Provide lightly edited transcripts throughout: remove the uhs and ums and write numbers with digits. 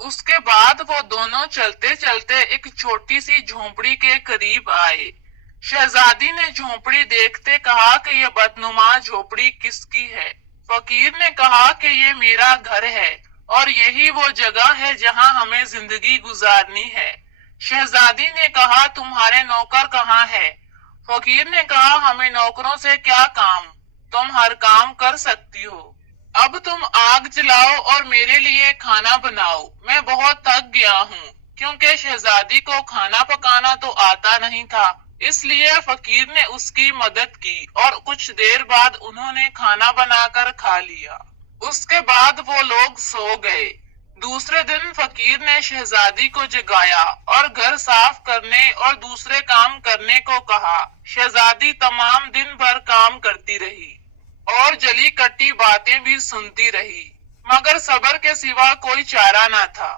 اس کے بعد وہ دونوں چلتے چلتے ایک چھوٹی سی جھونپڑی کے قریب آئے۔ شہزادی نے جھونپڑی دیکھتے کہا کہ یہ بدنما جھونپڑی کس کی ہے؟ فقیر نے کہا کہ یہ میرا گھر ہے اور یہی وہ جگہ ہے جہاں ہمیں زندگی گزارنی ہے۔ شہزادی نے کہا تمہارے نوکر کہاں ہے؟ فقیر نے کہا ہمیں نوکروں سے کیا کام، تم ہر کام کر سکتی ہو۔ اب تم آگ جلاؤ اور میرے لیے کھانا بناؤ، میں بہت تھک گیا ہوں۔ کیونکہ شہزادی کو کھانا پکانا تو آتا نہیں تھا، اس لیے فقیر نے اس کی مدد کی اور کچھ دیر بعد انہوں نے کھانا بنا کر کھا لیا۔ اس کے بعد وہ لوگ سو گئے۔ دوسرے دن فقیر نے شہزادی کو جگایا اور گھر صاف کرنے اور دوسرے کام کرنے کو کہا۔ شہزادی تمام دن بھر کام کرتی رہی اور جلی کٹی باتیں بھی سنتی رہی، مگر صبر کے سوا کوئی چارہ نہ تھا۔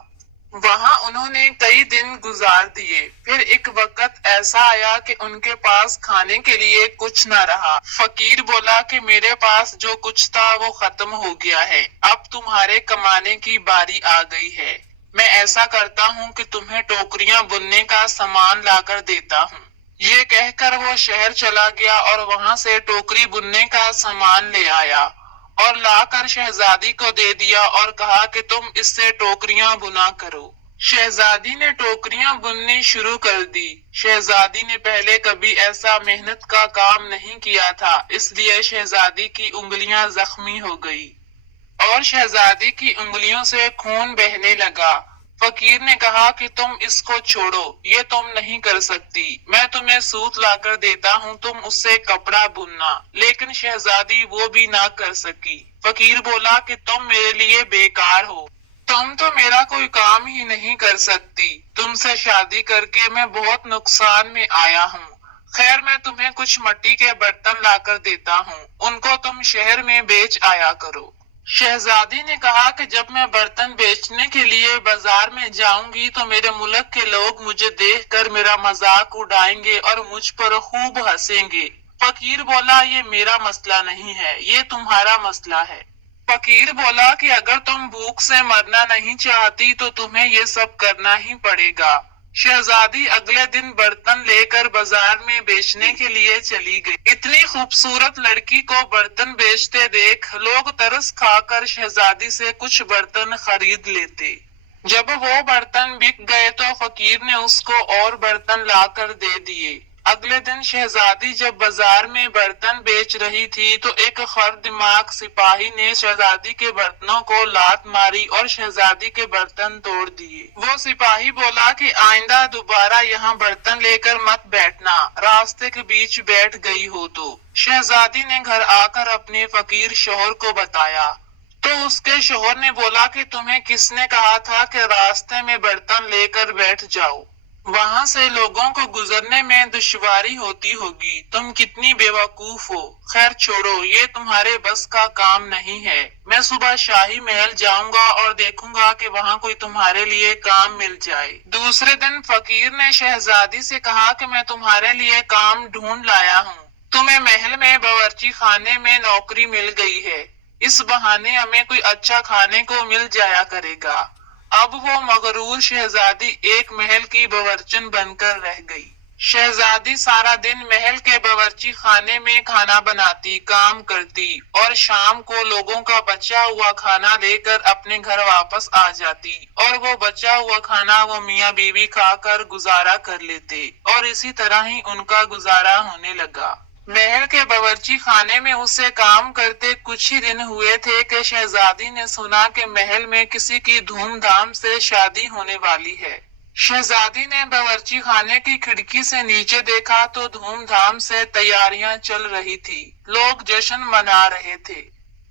وہاں انہوں نے کئی دن گزار دیے، پھر ایک وقت ایسا آیا کہ ان کے پاس کھانے کے لیے کچھ نہ رہا۔ فقیر بولا کہ میرے پاس جو کچھ تھا وہ ختم ہو گیا ہے، اب تمہارے کمانے کی باری آ گئی ہے۔ میں ایسا کرتا ہوں کہ تمہیں ٹوکریاں بننے کا سامان لا کر دیتا ہوں۔ یہ کہہ کر وہ شہر چلا گیا اور وہاں سے ٹوکری بننے کا سامان لے آیا اور لا کر شہزادی کو دے دیا اور کہا کہ تم اس سے ٹوکریاں بنا کرو۔ شہزادی نے ٹوکریاں بننی شروع کر دی۔ شہزادی نے پہلے کبھی ایسا محنت کا کام نہیں کیا تھا، اس لیے شہزادی کی انگلیاں زخمی ہو گئی اور شہزادی کی انگلیوں سے خون بہنے لگا۔ فقیر نے کہا کہ تم اس کو چھوڑو، یہ تم نہیں کر سکتی، میں تمہیں سوت لا کر دیتا ہوں، تم اس سے کپڑا بننا۔ لیکن شہزادی وہ بھی نہ کر سکی۔ فقیر بولا کہ تم میرے لیے بیکار ہو، تم تو میرا کوئی کام ہی نہیں کر سکتی، تم سے شادی کر کے میں بہت نقصان میں آیا ہوں۔ خیر میں تمہیں کچھ مٹی کے برتن لا کر دیتا ہوں، ان کو تم شہر میں بیچ آیا کرو۔ شہزادی نے کہا کہ جب میں برتن بیچنے کے لیے بازار میں جاؤں گی تو میرے ملک کے لوگ مجھے دیکھ کر میرا مذاق اڑائیں گے اور مجھ پر خوب ہنسیں گے۔ فقیر بولا یہ میرا مسئلہ نہیں ہے، یہ تمہارا مسئلہ ہے۔ فقیر بولا کہ اگر تم بھوک سے مرنا نہیں چاہتی تو تمہیں یہ سب کرنا ہی پڑے گا۔ شہزادی اگلے دن برتن لے کر بازار میں بیچنے کے لیے چلی گئی۔ اتنی خوبصورت لڑکی کو برتن بیچتے دیکھ لوگ ترس کھا کر شہزادی سے کچھ برتن خرید لیتے۔ جب وہ برتن بک گئے تو فقیر نے اس کو اور برتن لا کر دے دیے۔ اگلے دن شہزادی جب بازار میں برتن بیچ رہی تھی تو ایک خر دماغ سپاہی نے شہزادی کے برتنوں کو لات ماری اور شہزادی کے برتن توڑ دیے۔ وہ سپاہی بولا کہ آئندہ دوبارہ یہاں برتن لے کر مت بیٹھنا، راستے کے بیچ بیٹھ گئی ہو تو۔ شہزادی نے گھر آ کر اپنے فقیر شوہر کو بتایا تو اس کے شوہر نے بولا کہ تمہیں کس نے کہا تھا کہ راستے میں برتن لے کر بیٹھ جاؤ، وہاں سے لوگوں کو گزرنے میں دشواری ہوتی ہوگی، تم کتنی بے وقوف ہو۔ خیر چھوڑو، یہ تمہارے بس کا کام نہیں ہے، میں صبح شاہی محل جاؤں گا اور دیکھوں گا کہ وہاں کوئی تمہارے لیے کام مل جائے۔ دوسرے دن فقیر نے شہزادی سے کہا کہ میں تمہارے لیے کام ڈھونڈ لایا ہوں، تمہیں محل میں باورچی خانے میں نوکری مل گئی ہے، اس بہانے ہمیں کوئی اچھا کھانے کو مل جایا کرے گا۔ اب وہ مغرور شہزادی ایک محل کی باورچن بن کر رہ گئی۔ شہزادی سارا دن محل کے باورچی خانے میں کھانا بناتی، کام کرتی اور شام کو لوگوں کا بچا ہوا کھانا لے کر اپنے گھر واپس آ جاتی اور وہ بچا ہوا کھانا وہ میاں بیوی کھا کر گزارا کر لیتے اور اسی طرح ہی ان کا گزارا ہونے لگا۔ محل کے باورچی خانے میں اس سے کام کرتے کچھ ہی دن ہوئے تھے کہ شہزادی نے سنا کہ محل میں کسی کی دھوم دھام سے شادی ہونے والی ہے۔ شہزادی نے باورچی خانے کی کھڑکی سے نیچے دیکھا تو دھوم دھام سے تیاریاں چل رہی تھی، لوگ جشن منا رہے تھے۔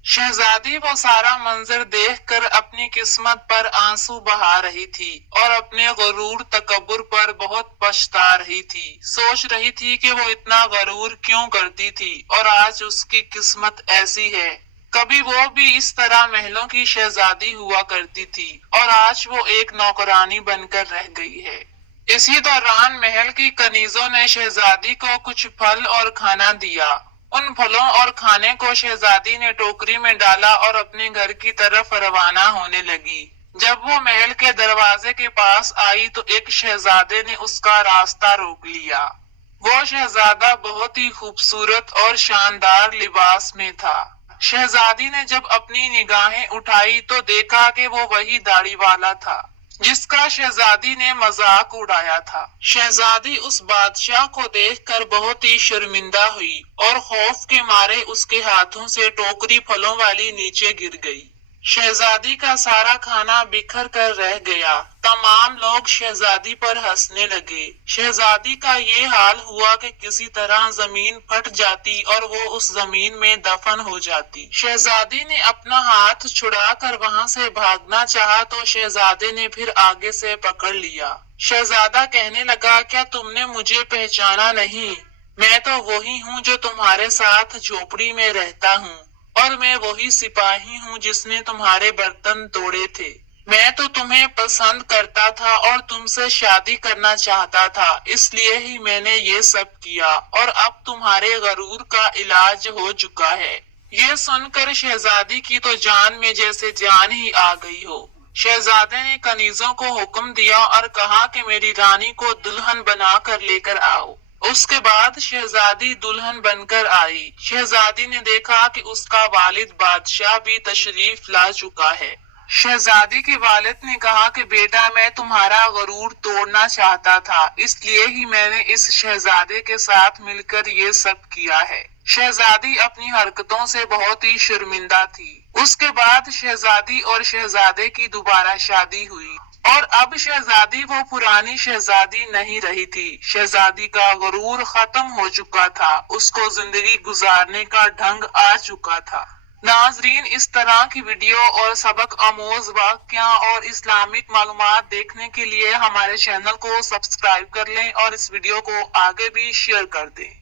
شہزادی وہ سارا منظر دیکھ کر اپنی قسمت پر آنسو بہا رہی تھی اور اپنے غرور تکبر پر بہت پچھتا رہی تھی، سوچ رہی تھی کہ وہ اتنا غرور کیوں کرتی تھی اور آج اس کی قسمت ایسی ہے۔ کبھی وہ بھی اس طرح محلوں کی شہزادی ہوا کرتی تھی اور آج وہ ایک نوکرانی بن کر رہ گئی ہے۔ اسی دوران محل کی کنیزوں نے شہزادی کو کچھ پھل اور کھانا دیا۔ ان پھلوں اور کھانے کو شہزادی نے ٹوکری میں ڈالا اور اپنے گھر کی طرف روانہ ہونے لگی۔ جب وہ محل کے دروازے کے پاس آئی تو ایک شہزادے نے اس کا راستہ روک لیا۔ وہ شہزادہ بہت ہی خوبصورت اور شاندار لباس میں تھا۔ شہزادی نے جب اپنی نگاہیں اٹھائی تو دیکھا کہ وہ وہی داڑھی والا تھا جس کا شہزادی نے مذاق اڑایا تھا۔ شہزادی اس بادشاہ کو دیکھ کر بہت ہی شرمندہ ہوئی اور خوف کے مارے اس کے ہاتھوں سے ٹوکری پھلوں والی نیچے گر گئی۔ شہزادی کا سارا کھانا بکھر کر رہ گیا۔ تمام لوگ شہزادی پر ہنسنے لگے۔ شہزادی کا یہ حال ہوا کہ کسی طرح زمین پھٹ جاتی اور وہ اس زمین میں دفن ہو جاتی۔ شہزادی نے اپنا ہاتھ چھڑا کر وہاں سے بھاگنا چاہا تو شہزادے نے پھر آگے سے پکڑ لیا۔ شہزادہ کہنے لگا، کیا تم نے مجھے پہچانا نہیں؟ میں تو وہی ہوں جو تمہارے ساتھ جھوپڑی میں رہتا ہوں، اور میں وہی سپاہی ہوں جس نے تمہارے برتن توڑے تھے۔ میں تو تمہیں پسند کرتا تھا اور تم سے شادی کرنا چاہتا تھا، اس لیے ہی میں نے یہ سب کیا، اور اب تمہارے غرور کا علاج ہو چکا ہے۔ یہ سن کر شہزادی کی تو جان میں جیسے جان ہی آ گئی ہو۔ شہزادے نے کنیزوں کو حکم دیا اور کہا کہ میری رانی کو دلہن بنا کر لے کر آؤ۔ اس کے بعد شہزادی دلہن بن کر آئی۔ شہزادی نے دیکھا کہ اس کا والد بادشاہ بھی تشریف لا چکا ہے۔ شہزادی کے والد نے کہا کہ بیٹا، میں تمہارا غرور توڑنا چاہتا تھا، اس لیے ہی میں نے اس شہزادے کے ساتھ مل کر یہ سب کیا ہے۔ شہزادی اپنی حرکتوں سے بہت ہی شرمندہ تھی۔ اس کے بعد شہزادی اور شہزادے کی دوبارہ شادی ہوئی، اور اب شہزادی وہ پرانی شہزادی نہیں رہی تھی۔ شہزادی کا غرور ختم ہو چکا تھا، اس کو زندگی گزارنے کا ڈھنگ آ چکا تھا۔ ناظرین، اس طرح کی ویڈیو اور سبق آموز واقعہ اور اسلامک معلومات دیکھنے کے لیے ہمارے چینل کو سبسکرائب کر لیں اور اس ویڈیو کو آگے بھی شیئر کر دیں۔